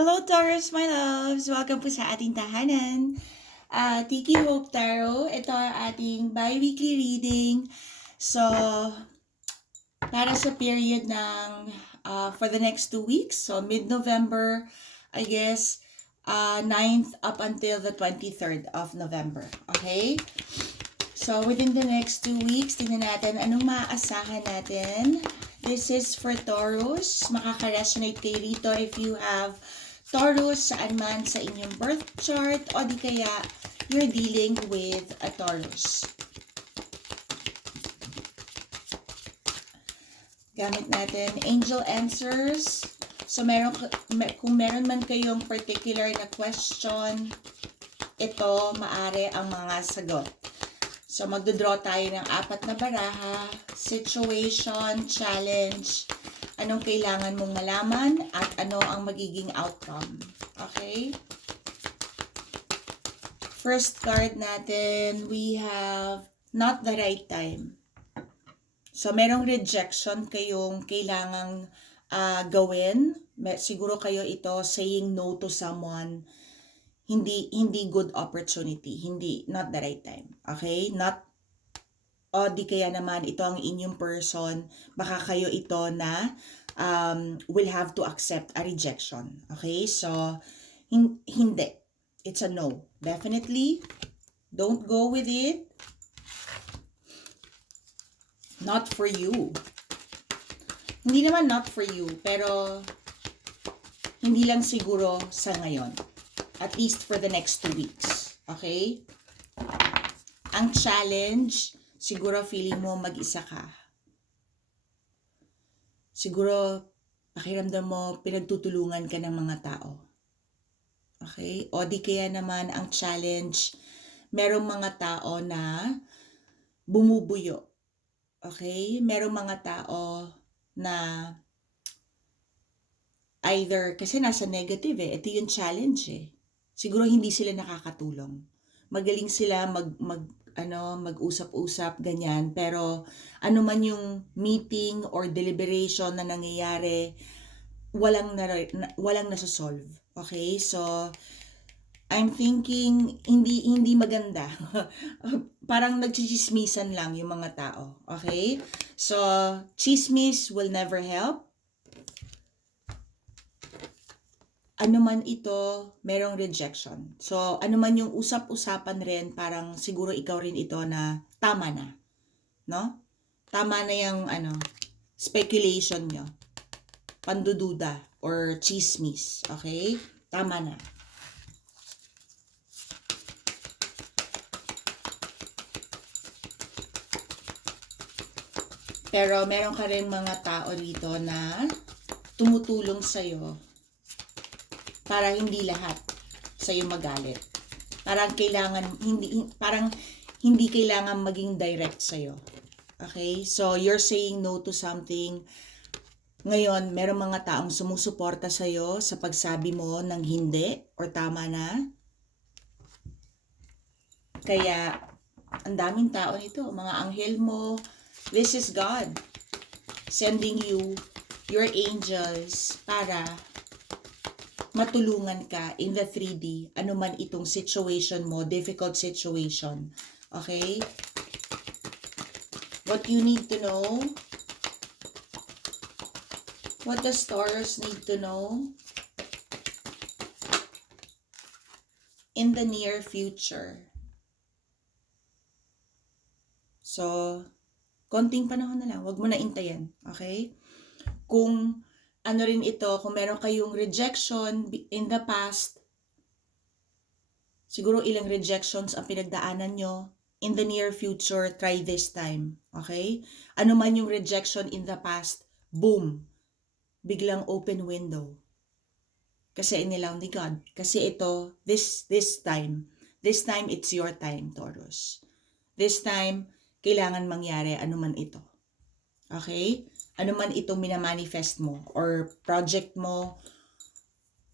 Hello Taurus, my loves! Welcome po sa ating tahanan. Tiki Hope Tarot, ito ang ating bi-weekly reading. So, para sa period ng for the next 2 weeks, so mid-November, I guess, 9th up until the 23rd of November. Okay? So, within the next 2 weeks, tingnan natin anong maaasahan natin. This is for Taurus. Makaka-resonate kayo rito if you have Taurus saan man sa inyong birth chart o di kaya you're dealing with a Taurus. Gamit natin angel answers. So, kung meron man kayong particular na question, ito maaari ang mga sagot. So, magdodraw tayo ng 4 na baraha, situation, challenge, anong kailangan mong malaman, at ano ang magiging outcome. Okay? First card natin, we have not the right time. So, merong rejection kayong kailangang gawin. Siguro kayo ito saying no to someone. Hindi good opportunity, not the right time. Okay? O di kaya naman ito ang inyong person, baka kayo ito na will have to accept a rejection. Okay? So, hindi. It's a no. Definitely, don't go with it. Not for you. Hindi naman not for you, pero hindi lang siguro sa ngayon. At least for the next 2 weeks. Okay? Ang challenge, siguro feeling mo mag-isa ka. Siguro, pakiramdam mo, pinagtutulungan ka ng mga tao. Okay? O di kaya naman ang challenge, merong mga tao na bumubuyo. Okay? Merong mga tao na either, kasi nasa negative ito yung challenge siguro hindi sila nakakatulong. Magaling sila mag-usap-usap, ganyan. Pero ano man yung meeting or deliberation na nangyayari, walang nasosolve. Okay? So, I'm thinking, hindi maganda. Parang nagchichismisan lang yung mga tao. Okay? So, chismis will never help. Ano man ito, merong rejection. So, ano man yung usap-usapan rin, parang siguro ikaw rin ito na tama na. No? Tama na yung speculation nyo. Pandududa or chismis. Okay? Tama na. Pero meron ka rin mga tao rito na tumutulong sa'yo para hindi lahat sa'yo magalit. Parang hindi kailangan maging direct sa'yo. Okay? So, you're saying no to something. Ngayon, merong mga taong sumusuporta sa'yo sa pagsabi mo ng hindi or tama na. Kaya, ang daming tao nito. Mga anghel mo. This is God sending you your angels para matulungan ka in the 3D, ano man itong situation mo, difficult situation. Okay? What you need to know? What the stars need to know? In the near future. So, konting panahon na lang. Huwag mo na intayin. Okay? Kung ano rin ito, kung meron kayong rejection in the past, siguro ilang rejections ang pinagdaanan nyo, in the near future, try this time. Okay? Ano man yung rejection in the past, boom! Biglang open window. Kasi inilaw ni God. Kasi ito, this time, it's your time, Taurus. This time, kailangan mangyari ano man ito. Okay? Ano man itong minamanifest mo or project mo,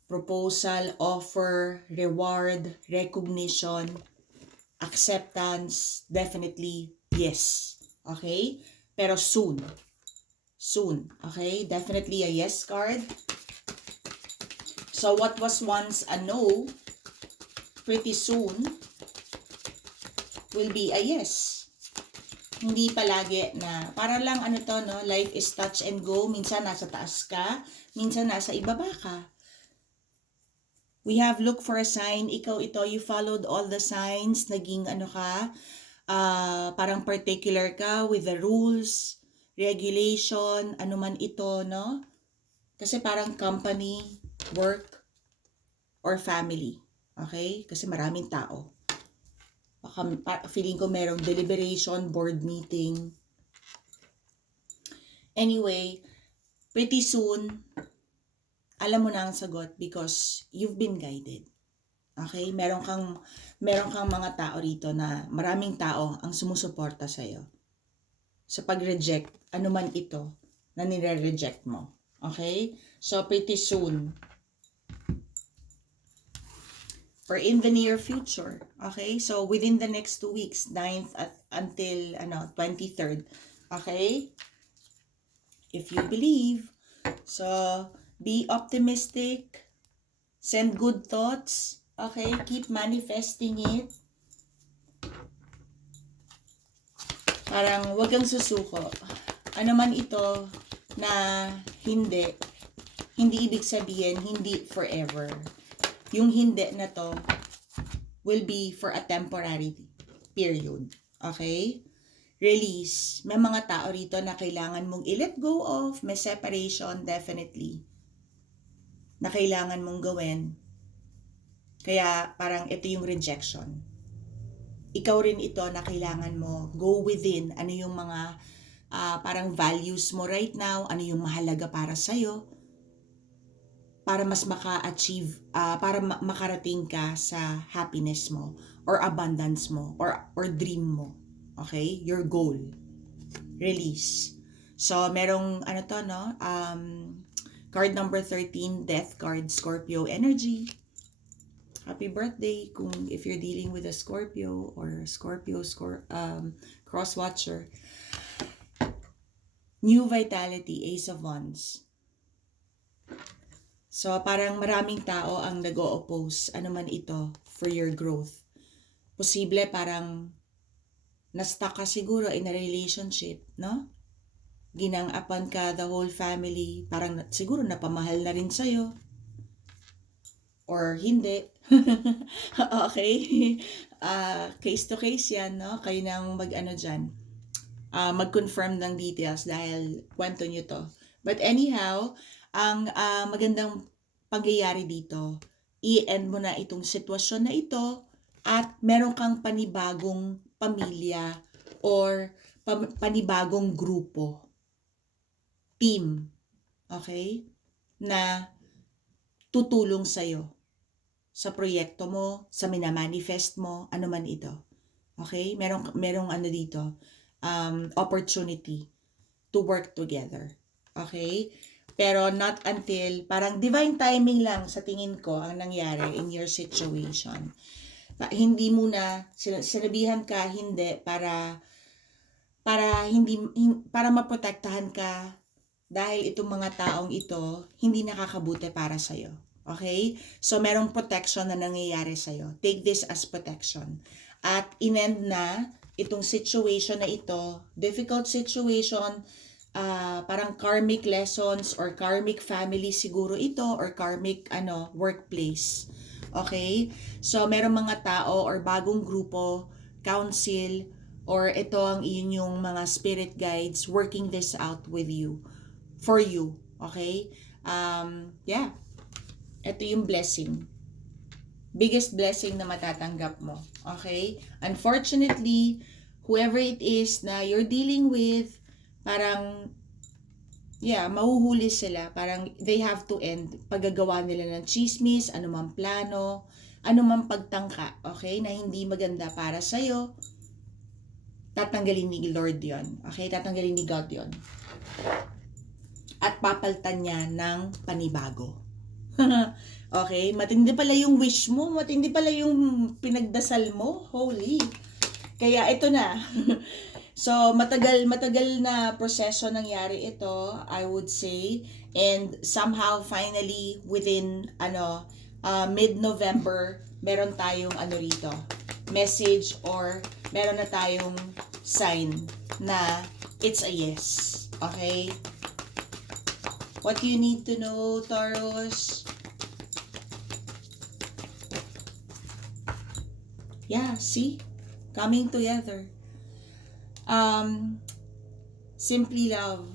proposal, offer, reward, recognition, acceptance, definitely yes. Okay? Pero soon. Soon. Okay? Definitely a yes card. So what was once a no, pretty soon, will be a yes. Hindi palagi na, para lang ano to, no? Life is touch and go. Minsan nasa taas ka, minsan nasa ibaba ka. We have look for a sign. Ikaw ito, you followed all the signs. Naging ano ka, parang particular ka with the rules, regulation, ano man ito, no? Kasi parang company, work, or family. Okay? Kasi maraming tao. Feeling ko merong deliberation, board meeting. Anyway, pretty soon, alam mo na ang sagot because you've been guided. Okay? Meron kang mga tao rito na maraming tao ang sumusuporta sa'yo. Sa pag-reject, ano man ito na nire-reject mo. Okay? So, pretty soon, or in the near future. Okay? So, within the next 2 weeks, 9th until 23rd. Okay? If you believe. So, be optimistic. Send good thoughts. Okay? Keep manifesting it. Parang wag kang susuko. Ano man ito na hindi ibig sabihin hindi forever. Yung hindi na to will be for a temporary period. Okay? Release. May mga tao rito na kailangan mong i-let go of. May separation, definitely. Na kailangan mong gawin. Kaya parang ito yung rejection. Ikaw rin ito na kailangan mo go within. Ano yung mga parang values mo right now. Ano yung mahalaga para sa'yo. Para mas maka-achieve, para makarating ka sa happiness mo, or abundance mo, or dream mo. Okay? Your goal. Release. So, merong, card number 13, death card, Scorpio energy. Happy birthday if you're dealing with a Scorpio or Scorpio cross-watcher. New vitality, Ace of Wands. So, parang maraming tao ang nag-o-oppose, ano man ito, for your growth. Posible parang na-stuck ka siguro in a relationship, no? Ginang-apan ka, the whole family, parang siguro napamahal na rin sa'yo. Or hindi. Okay? Case to case yan, no? Kayo nang mag-confirm ng details dahil kwento nyo to. But anyhow, ang magandang pangyayari dito, i-end mo na itong sitwasyon na ito at meron kang panibagong pamilya or panibagong grupo, team, okay, na tutulong sa'yo sa proyekto mo, sa minamanifest mo, ano man ito. Okay? Merong dito, opportunity to work together. Okay? Pero not until, parang divine timing lang sa tingin ko ang nangyari in your situation. Hindi muna, sinabihan ka, hindi, para maprotektahan ka dahil itong mga taong ito, hindi nakakabuti para sa'yo. Okay? So, merong protection na nangyayari sa'yo. Take this as protection. At in-end na itong situation na ito, difficult situation, parang karmic lessons or karmic family siguro ito or karmic workplace. Okay? So, merong mga tao or bagong grupo, council, or ito ang inyong mga spirit guides working this out with you, for you. Okay? Yeah. Ito yung blessing. Biggest blessing na matatanggap mo. Okay? Unfortunately, whoever it is na you're dealing with, parang, mahuhuli sila. Parang they have to end. Paggagawa nila ng chismis, anumang plano, anumang pagtangka, okay, na hindi maganda para sa'yo, tatanggalin ni Lord yon. Okay? Tatanggalin ni God yon. At papaltan niya ng panibago. Okay? Matindi pala yung wish mo. Matindi pala yung pinagdasal mo. Holy. Kaya ito na. So, matagal na proseso nangyari ito, I would say. And somehow, finally, within, mid-November, meron tayong rito, message or meron na tayong sign na it's a yes. Okay? What you need to know, Taurus? Yeah, see? Coming together. Simply love.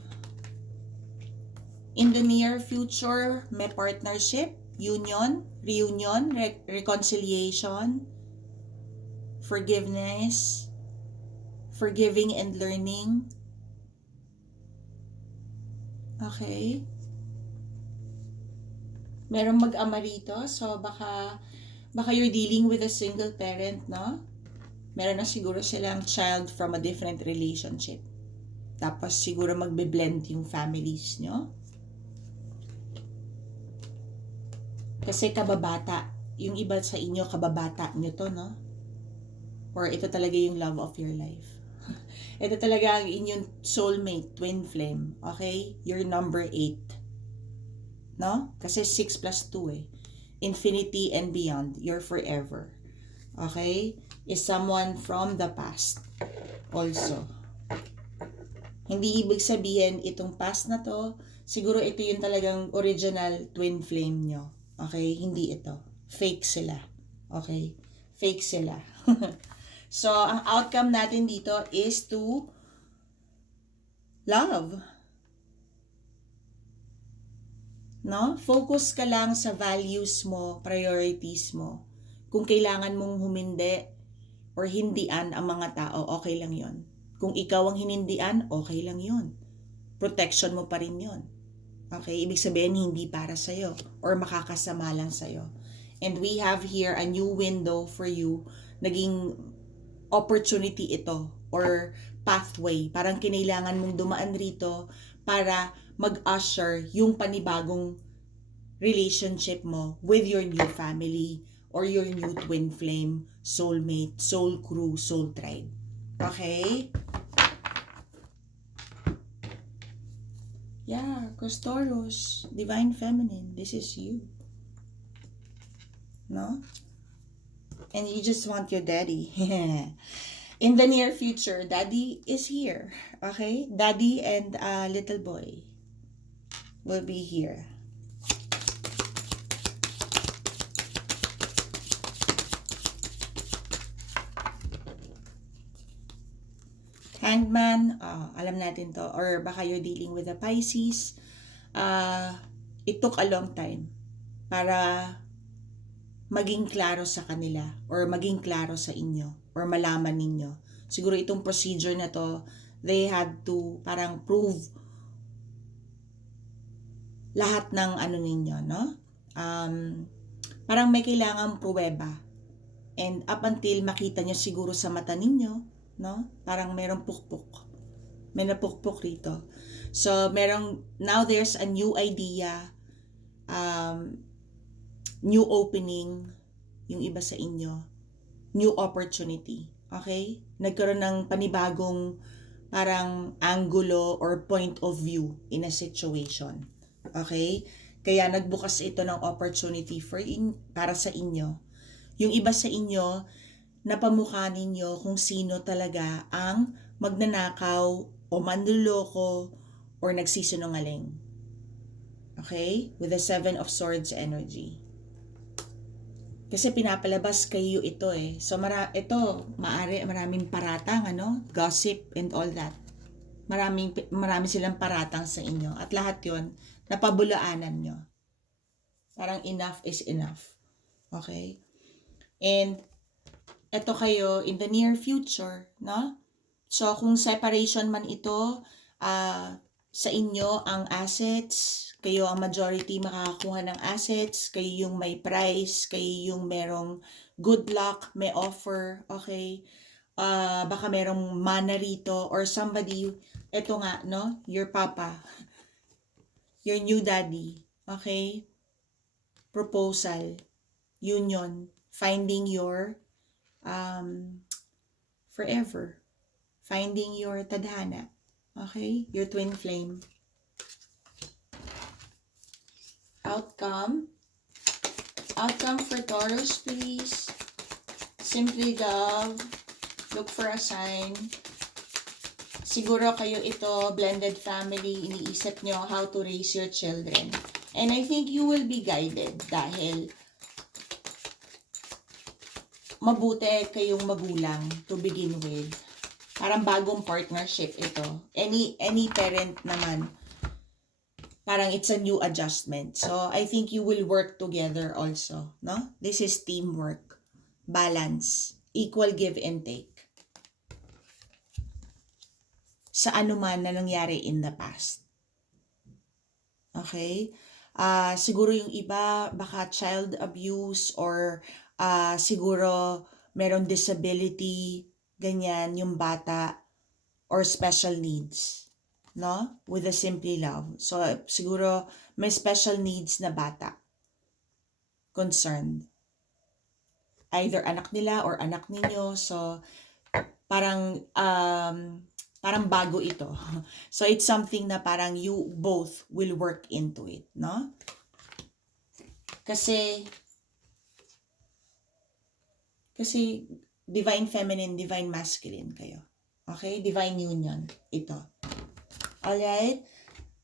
In the near future, may partnership, union, reunion, reconciliation, forgiveness, forgiving and learning. Okay? Merong mag-ama rito, so baka you're dealing with a single parent, no? Meron na siguro silang child from a different relationship. Tapos siguro magbe-blend yung families nyo. Kasi kababata. Yung iba sa inyo, kababata nyo to, no? Or ito talaga yung love of your life. Ito talaga ang inyong soulmate, twin flame. Okay? You're number 8. No? Kasi 6 plus 2 eh. Infinity and beyond. You're forever. Okay? Is someone from the past also. Hindi ibig sabihin itong past na to, siguro ito yung talagang original twin flame nyo. Okay? Hindi ito. Fake sila. Okay? Fake sila. So, ang outcome natin dito is to love. No? Focus ka lang sa values mo, priorities mo. Kung kailangan mong humindi or hindian ang mga tao, okay lang yon. Kung ikaw ang hinindian, okay lang yon. Protection mo pa rin yon. Okay? Ibig sabihin, hindi para sa'yo or makakasama lang sa'yo. And we have here a new window for you. Naging opportunity ito or pathway. Parang kinailangan mong dumaan rito para mag-usher yung panibagong relationship mo with your new family or your new twin flame, soulmate, soul crew, soul tribe. Okay? Yeah, because Taurus, divine feminine, this is you. No? And you just want your daddy. In the near future, daddy is here. Okay? Daddy and little boy will be here. Hangman, alam natin to. Or baka you're dealing with a Pisces. It took a long time para maging klaro sa kanila or maging klaro sa inyo or malaman ninyo. Siguro itong procedure na to, they had to parang prove lahat ng ninyo, no? Parang may kailangang pruweba. And up until makita nyo siguro sa mata ninyo, no? Parang merong pukpuk. May napukpuk rito. So, now there's a new idea, new opening, yung iba sa inyo, new opportunity. Okay? Nagkaroon ng panibagong parang angulo or point of view in a situation. Okay? Kaya nagbukas ito ng opportunity para sa inyo. Yung iba sa inyo, napamukha ninyo kung sino talaga ang magnanakaw o manluloko or nagsisinungaling. Okay? With the 7 of Swords energy. Kasi pinapalabas kayo ito eh. So maraming paratang, gossip and all that. Marami silang paratang sa inyo. At lahat yon napabulaanan nyo. Parang enough is enough. Okay? And ito kayo in the near future, no? So kung separation man ito, sa inyo ang assets, kayo ang majority makakakuha ng assets, kayo yung may prize, kayo yung merong good luck, may offer, okay? Baka merong mana rito or somebody, eto nga, no? Your papa, your new daddy, okay? Proposal, union, finding your forever. Finding your tadhana. Okay? Your twin flame. Outcome. Outcome for Taurus, please. Simply love. Look for a sign. Siguro kayo ito, blended family, iniisip nyo how to raise your children. And I think you will be guided dahil mabuti kayong magulang to begin with. Parang bagong partnership ito. Any parent naman, parang it's a new adjustment. So, I think you will work together also, no? This is teamwork, balance, equal give and take. Sa anuman na nangyari in the past. Okay? Siguro yung iba, baka child abuse or siguro meron disability, ganyan, yung bata or special needs. No? With a simply love. So, siguro may special needs na bata. Concerned. Either anak nila or anak ninyo. So, parang bago ito. So, it's something na parang you both will work into it, no? Kasi divine feminine, divine masculine kayo. Okay? Divine union. Ito. Alright?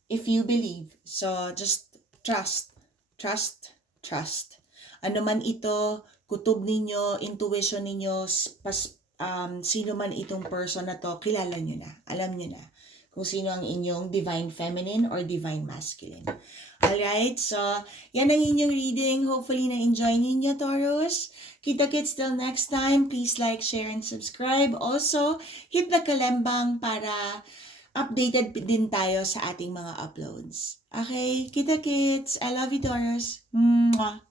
If you believe. So, just trust. Trust. Trust. Ano man ito, kutob ninyo, intuition ninyo, sino man itong person na to, kilala nyo na. Alam nyo na kung sino ang inyong divine feminine or divine masculine. Alright, so yan ang inyong reading. Hopefully na-enjoy ninyo, Taurus. Kita-kits till next time. Please like, share, and subscribe. Also, hit the kalembang para updated din tayo sa ating mga uploads. Okay, kita-kits. I love you, Taurus. Mwah.